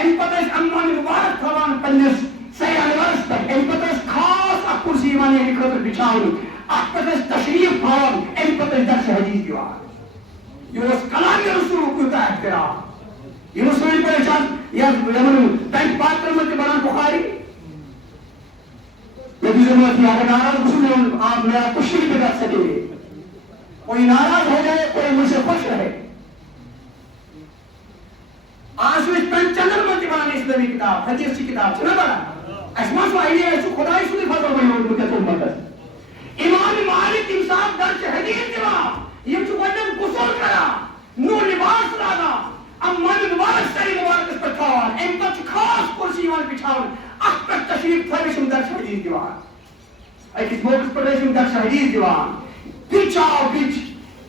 ان پتہ اس امان مبارک تھوان پنس سیان ورس پر ان پتہ اس خاص اکرسی ایمانی علی خطر بچاؤن اک پتہ اس تشریف بھاون ان پتہ اس درس حدیث دیوان یہ اس کلام رسول کو تا احترام یہ رسول پریشان یا بینک پاتر میں بنا بخاری نبی زمان کی اگر ناراض مسلم آپ میرا خوشی پہ کر سکے کوئی ناراض ہو جائے کوئی مجھ سے خوش رہے آج میں پنچندر میں بنانے اسلامی کتاب حدیث کی کتاب چنا بنا اسما سو آئیے ایسو خدای سو دی فضل بھائی ہوئی مکتب مکتب امام مالک انصاف درچ حدیث دیوا یہ چو وجن قصور کرا نو لباس لانا ام من مبارک سری مبارک اس پر تھوان ام تچ خاص کرسی وان پچھاون اکبر تشریف تھویشم درچ حدیث دیوان ایکس موقس پر ریشم درچ حدیث دیوان پیچاو پیچ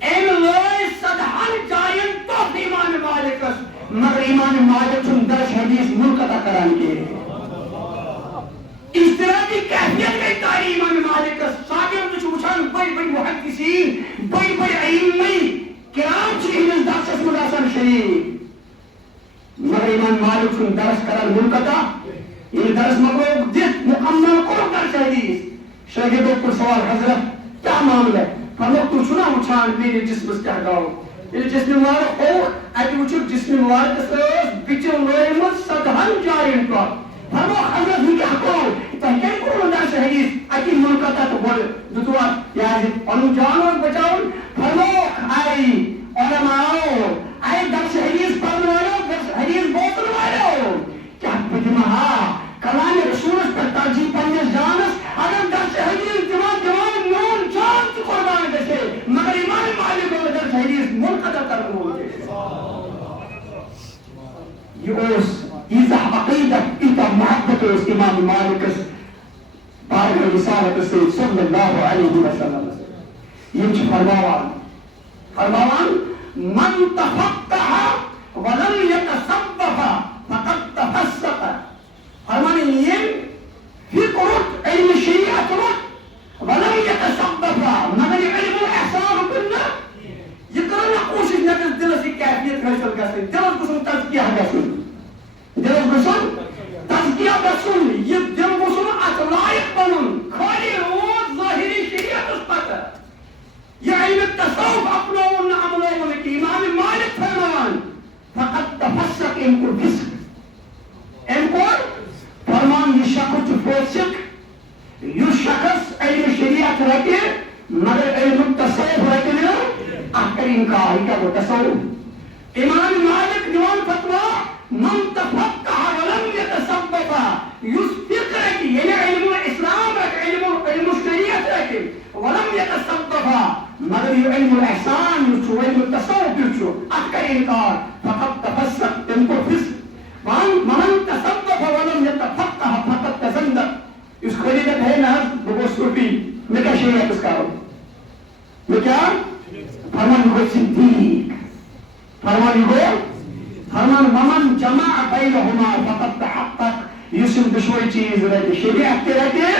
ام لئے صدحان جائن تو امام مالک اس مگر امام مالک چون درچ حدیث ملکتا کران کے اس طرح کی کیفیت گئی تاری امام مالک اس شاگرد چوچان بڑی بڑی محدثین بڑی بڑی ائمہ کرام چیز درس اس مدرسہ شریف مگر امام مالک چون درس کران ملکتا یہ درس مگر دیت مکمل کرو درس حدیث شاگردوں پر سوال حضرت کیا معاملہ ہے فرموک تو چنا اچھان میرے جسم اس کیا گاؤ یہ جسم مبارک ہو ایتی وچھو جسم مبارک اس بچے لوئے مت صدہن جائن پر فرموک حضرت ہی کیا کہو تحقیق کرو درس حدیث ایتی ملکتا تو بول دتوا یعنی انو جانو بچاؤن فرموک آئی علماء آئی درس حدیث پڑھنے والو درس حدیث بوتن والو کیا بدمہا کلام رسول اس پر ترجیح پنجس جانس اگر درس حدیث دیوان نون جان کی قربان دسے مگر امام مالک اور درس حدیث منقطع کر ہوتے یہ اس ایزہ عقیدت ایتا محبت اس امام مالک اس بارگ رسالت سے صلی اللہ علیہ وسلم یہ چھ فرماوان من تفقہ ولم يتصبح فقد تفسق فرمانے یہ فکرت علم شریعت رت ولم يتصبح مگر علم احسان کرنا یہ کرنا کوشش نکل دل سے کیفیت حاصل کرتے دل کو سن تزکیہ گسن دل کو سن تزکیہ گسن یہ دل کو سن اطلائق بنن خالی روز ظاہری شریعت اس پتہ یہ علم التصوف اپنون عملون کی امام مالک فرمان فقد تفسق ان کو فسق فرمان يقول فرمان ومن جمع بينهما فقد تحقق يسم دشوي چیز رہتے شریعت کے رہتے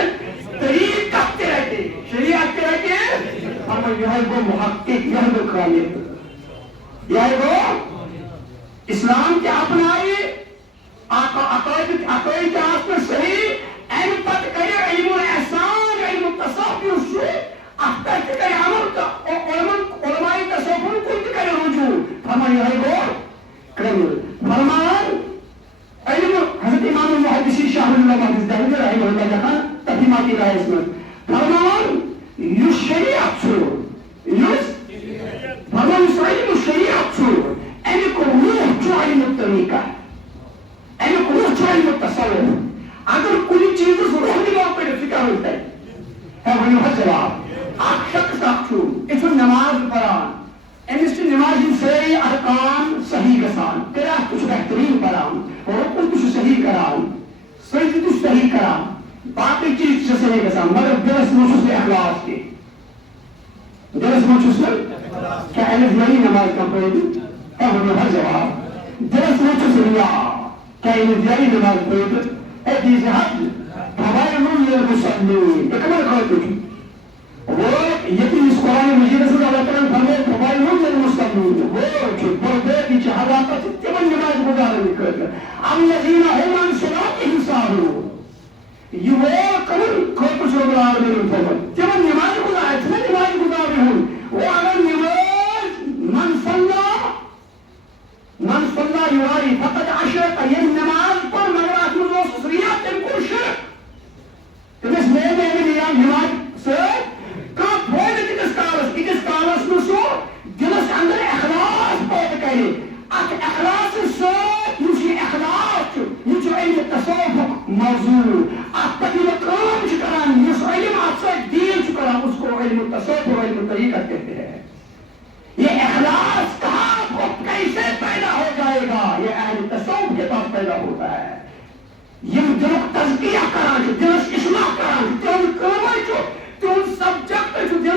طریقت کے رہتے شریعت کے رہتے فرمان یہ وہ محقق یہ وہ کامل یہ وہ اسلام کے اپنائی عقائد آپ میں صحیح علم پت کرے علم احسان علم التصوف یوشو اختر کرے عمل علماء تصوف کن کرے رجوع فرمان یہ وہ کرمل فرمان علم حضرت امام المحدثی شاہ اللہ محدث دہلی رحمہ اللہ جہاں تفہیماتی رائے اس میں فرمان یوش شریعت چھو یوش فرمان یوش علم شریعت چھو علم کو روح چھو علم الطریقہ علم کو روح چھو علم التصور اگر کوئی چیز اس روح نہیں واقع ہے فکر ہوتا ہے وہی وہ جواب آپ شخص آپ چھو اس نماز پڑھان امس نماز ساری ارکان صحیح گسان قرات کچھ بہترین پڑھان رکن کچھ صحیح کران سجدہ کچھ صحیح کران باقی چیز سے صحیح گسان مگر دلس موجود سے اخلاص کے دلس موجود سے کیا الف یعنی نماز کا پڑھے ہے وہ ہر جواب دلس موجود سے ریا کیا الف یعنی نماز پڑھے ہے دیز حد فوائل للمصلين بكمل قولته وہ یقین اس قرآن مجید سے اللہ تعالیٰ فرمائے فوائل للمصلين وہ کہ پردے کی حلاقت تمام نماز گزارنے کرتے الذين هم عن صلاتهم ساهون یہ وہ کمل کھوپس وغیرہ میں فرمائے تمام نماز گزارے نماز گزارے ہوں وہ اگر نماز من صلى يواري فقد اشرك یہ نماز پر مگر اخر روز ریاض تم کو شرک تمس میں لیا نماز سے کا بہت کس کالس میں سو دلس اندر اخلاص پیدا کرے اخلاص سے یہ اخلاص یہ علم تصوف موضوع اپنی کام کران یہ علم اثر دین کران اس کو علم تصوف اور علم طریقت کہتے ہیں یہ اخلاص کہاں کو کیسے پیدا ہو جائے گا یہ اہل تصوف کے پاس پیدا ہوتا ہے یہ دل تزکیہ کران دل اصلاح کران دل کامل جو تم سبجیکٹ جو دل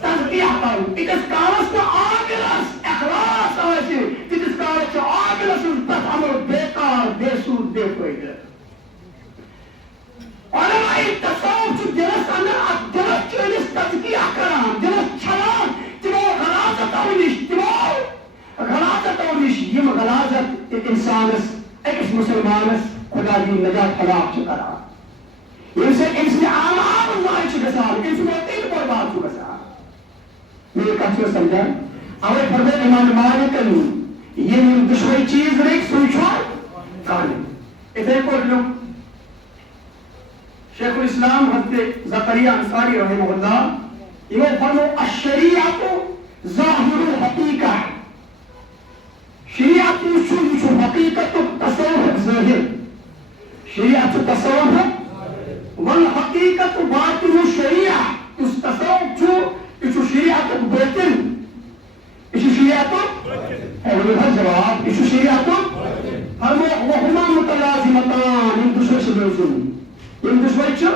تزکیہ کرو اس کالس کو عاقلس اخلاص آئے اس کالس کو عاقلس بس عمل بیکار بے سود بے فائدہ علماء تصوف جو دل اندر دل چونس تزکیہ کران دل چھلان تمو غلاظت اونش تمو غلاظت اونش یم غلاظت انسانس ایک مسلمانس خدا دی نجات فلاح چکرا یہ سے اس نے آمار اللہ چکسان اس میں تین برباد چکسان میرے کچھ سمجھا اوے فرمائے امام مالک یہ دشوئی چیز ریک سوچوار کانی اتنے کو لوگ شیخ الاسلام حضرت زکریا انصاری رحمہ اللہ یہ فرمو الشریعت ظاہر الحقیقہ شریعت شو حقیقت تصوف ظاہر شریعت تصوف والحقیقت باطن الشریعہ اس تصوف جو شریعت باطن اس شریعت اول جواب اس شریعت فرمو وهما متلازمتان ان دوسرے سے لازم ان دوسرے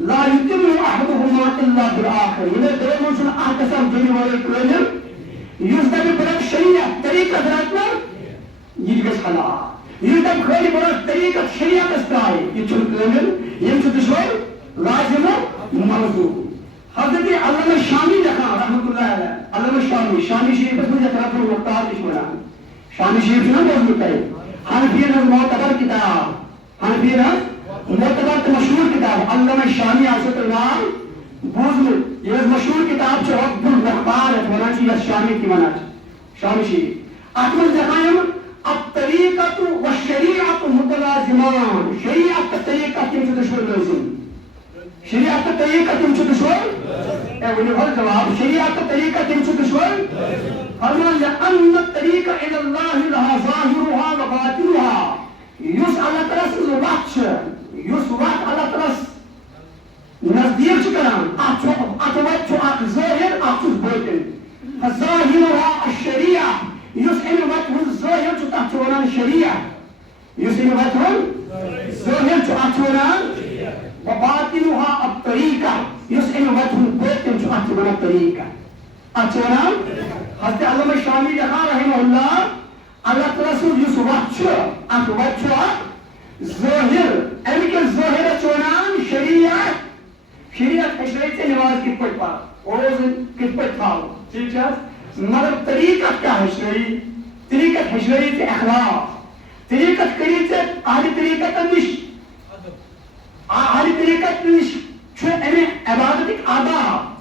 لا يتم احدهما الا بالاخر یہ دو منسن احکام جنی والے کلن یوزدی برک شریعت طریقہ دراتنا یہ گس خلا یہ تم خالی برک طریقہ شریعت استای یہ چون کلن یہ چھ دشوار لازم موضوع حضرت علامہ شامی لکھا رحمۃ اللہ علیہ علامہ شامی شریف میں ذکر ہے مختار اشمنا شامی شریف نہ موضوع ہے حنفی نے معتبر کتاب حنفی نے معتبر مشہور کتاب علامہ شامی آسط نام بوزل یہ مشہور کتاب جو رب الاخبار ہے ونا چیز شامی کی منا شامی شریف اکمل دقائم الطریقۃ والشریعۃ متلازمان شریعت کا طریقہ تم سے دشمن لازم شریعت کا طریقہ تم سے دشمن اے وہ ہر جواب شریعت کا طریقہ تم سے دشمن فرمان لأن الطریقہ الی اللہ لها ظاہرها وباطنها یس اللہ تعالی سے وقت یس وقت اللہ تعالی نزدیک چکران اتوات چو اک ظاہر اکس باطن ظاہرها الشریعہ یس ان وقت ظاہر چو تحتونان شریعہ یس ان وقت ظاہر چو تحتونان وباطنها الطریقہ یس ان وقت باطن چو تحتونان الطریقہ تحتونان حضرت علامہ شامی لکھان رحمہ اللہ اللہ تعالیٰ سن یس وقت اک وقت ظاہر امی کے ظاہر چونان شریعت شریعت ہشرت سے نماز کت پٹ پا روز کت پٹ تھاو ٹھیک ہے مگر طریقت کیا ہشری طریقت ہشری سے اخلاق طریقت کری سے آدھی طریقت نش آدھی طریقت نش چھو امی عبادت ایک آداب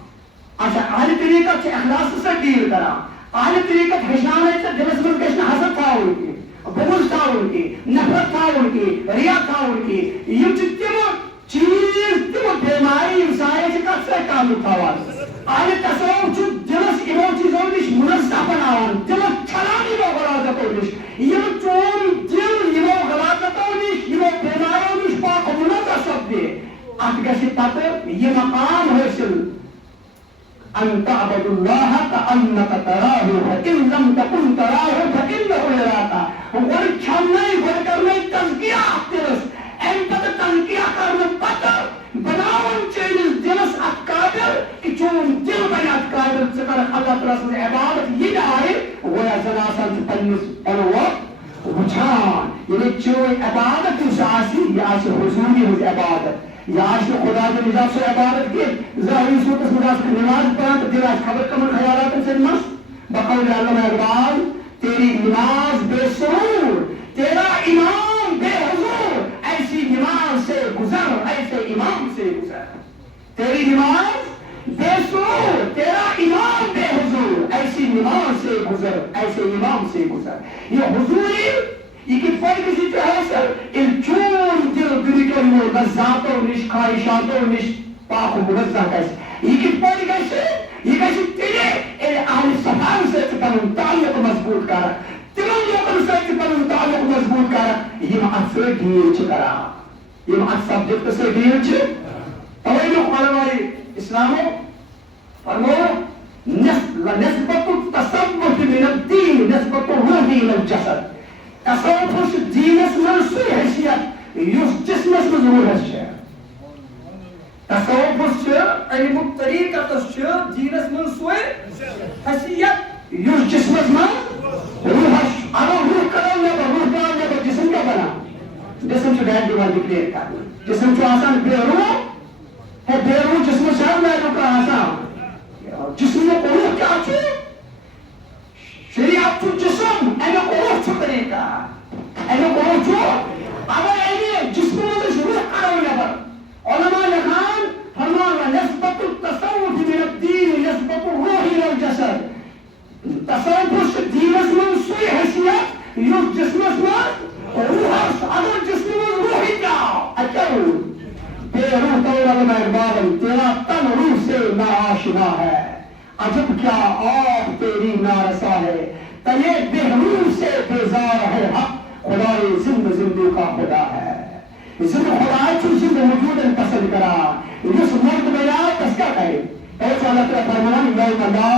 اچھا آدھی طریقت سے اخلاص سے ڈیل کرا آدھی طریقت ہشانے سے دلس من کشن حسد تھا ان کی بغض تھا ان کی نفرت تھا ان کی ریا تھا ان کی یہ تم چیز تم بیماری انسانی سے کب سے تعلق تھا آدھی تصوف چھو دلس امو چیزوں نش منزہ بناوان دلس چھلانی لو غلازتوں نش یہ چون دل امو غلازتوں نش امو بیماروں نش پاک منزہ سب دے ات گسی پتہ یہ مقام حاصل ان تعبد الله كأنك تراه فإن لم تكن تراه فإنه يراك ورچھنے ورکرنے تزکیہ دلس انت تزکیہ کرنے پتر بناون چیز دلس اتقادر کہ چون دل بنی اتقادر سکر اللہ تعالیٰ سے عبادت یہ آئے ویا زناسان سے پنس انوات وچھان یعنی چوئی عبادت اس آسی یا آسی حضوری ہوئی عبادت یا آج تو خدا کے نظام سے عبادت کی ظاہری صورت نظام سے نماز پڑھا تو دل آج خبر کمر خیالات سے مست بقول علامہ اقبال تیری نماز بے سرور تیرا امام بے حضور ایسی نماز سے گزر ایسے امام سے گزر تیری نماز بے سرور تیرا امام بے حضور ایسی نماز سے گزر ایسے امام سے گزر یہ حضوری یہ کت فرق اسی تو ہے سر الچون دل دلی کرنے لذاتوں نش خواہشاتوں نش پاک و منزہ کیسے یہ کت فرق کیسے یہ کیسے تیرے اہل صفان سے تپن تعلق مضبوط کرا تمام لوگوں سے تپن تعلق مضبوط کرا یہ معت سے ڈھیل چکرا یہ معت سبجیکٹ سے ڈھیل چک توجہ علماء اسلاموں فرمو نسبت التصوف من الدین نسبت الروحی من الجسد تصوف دینس من سوی حیثیت یس جسمس من روح ہے تصوف علم طریقت دینس من سوی حیثیت یس جسمس من روح اگر روح کرو نبا روح کرو نبا جسم کیا بنا جسم چو ڈیڈ دیوان ڈکلیر کرنا جسم چو آسان بے روح ہے بے روح جسم شاید میں روح آسان جسم میں روح کیا چھو شریعت تو جسم اینا روح چھو طریقہ اینا روح چھو اگر اینے جسم میں روح کرو نبا علماء لکھان فرمانا نسبت التصوف من الدین نسبت الروح الى الجسد تصوف دین اسمن سوی حیثیت یس جسم اسمن روح اگر جسم میں روح ہی کیا اچھو بے روح تو علماء اقبال تیرا تن روح سے ناآشنا ہے عجب کیا آپ تیری نارسا ہے تیے بے روح سے بیزار ہے حق خدای زند زندو کا خدا ہے زند خدای چون زند وجود پسند کرا جس مرد بیا کس کیا کہے ایسا اللہ تعالیٰ فرمان یوم لا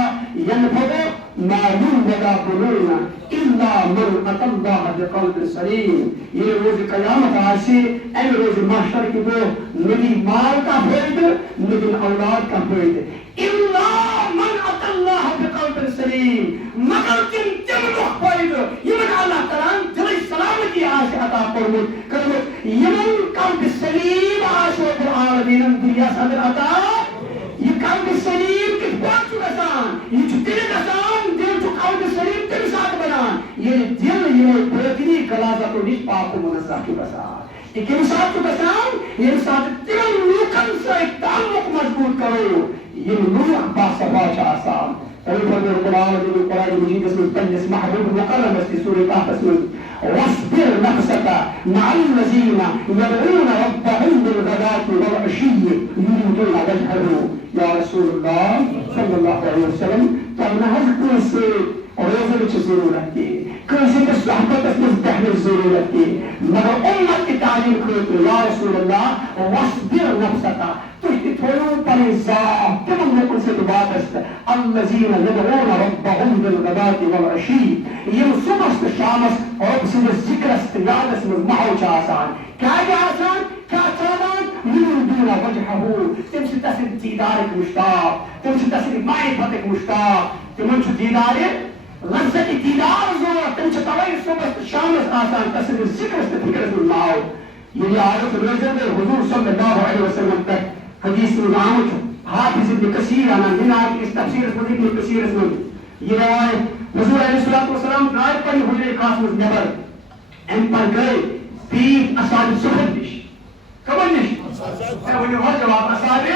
ینفع مالون ولا بنون الا من اتى الله بقلب سلیم یہ روز قیامت آسی این روز محشر کی وہ نبی مال کا فائدہ نبی اولاد کا فائدہ الا من اتى الله بقلب سلیم مگر تم روح فائدہ یہ اللہ تعالیٰ دل سلامتی آش عطا فرمود کرمت یمن قلب سلیم آش رب العالمین دنیا صدر عطا یہ قلب سلیم کس بات چو گسان یہ چو دل گسان دل چو قلب سلیم تم ساتھ بنان یہ دل یہ بیتنی غلاظت و نیش پاک و منزہ چو گسان یہ کم ساتھ چو گسان یہ ساتھ دل لوکن سے تعلق مضبوط کرو یہ لوک با صفا چاہسان رب العالمین قرآن مجید اسم التنس محبوب مقرم اس کی سورة قاف اسم واصبر نفسك مع الذين يدعون ربهم بالغداة والعشي يريدون وجهه يا رسول الله صلى الله عليه وسلم تنهز كل شيء روزه وچ ضرورت کی کسی کے صحبت اس مستحمل ضرورت کی مگر امت کی تعلیم کرتے یا رسول اللہ واصبر نفسك تحتفلون بالذات تمام نكون سيدباتست الذين يدعون ربهم بالغداة والعشي يمسكست الشامس رب سيد الذكر استيادس مزمحو شاسان كاي آسان كاتران يريدون وجهه تمشي تسد دیدارك مشتاق تمشي تسد معرفتك مشتاق تمن دیدار لذت دیدار ضرورت تم توے صبح تو شام آسان تصویر ذکر فکر ناو یہ عادت روزن حضور صلی اللہ علیہ وسلم پہ حدیث میں آمد حافظ ابن کثیر انا من اس تفسیر میں ابن کثیر میں یہ روایت حضور علیہ الصلوۃ والسلام رات پر حجرے خاص میں نبر ام پر گئے پیر اصحاب صحبت نش کمن نش میں وہ جواب اصحاب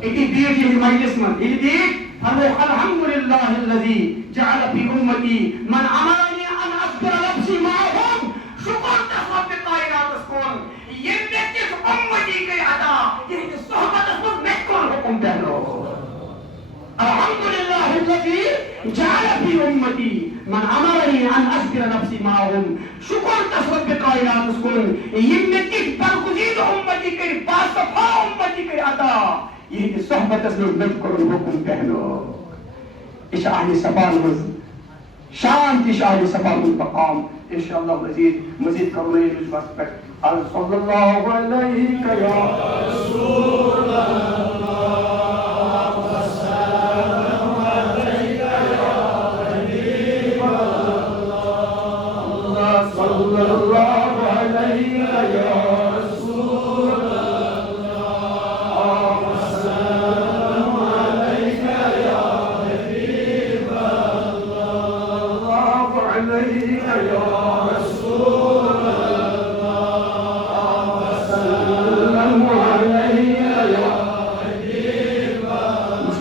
ایک پیر کی مجلس میں یہ دیکھ الحمد للہ الذي جعل في امتي من امرني ان اذكر نفسي معهم شکر تصوب کائنات کون یہ کس امتی کے عطا یہ صحبت اس میں کون حکم پہنو الحمد للہ الذي جعل في امتي من امرني ان اذكر نفسي معهم شکر تصوب کائنات کون یہ کس برگزیدہ امتی کے باصفا امتی کے عطا یہ صحبت اس میں کون حکم پہنو اشعال سبان شان اشعال سبان مقام انشاءاللہ مزید کرنے اس وقت تک صلی اللہ علیہ یا رسول اللہ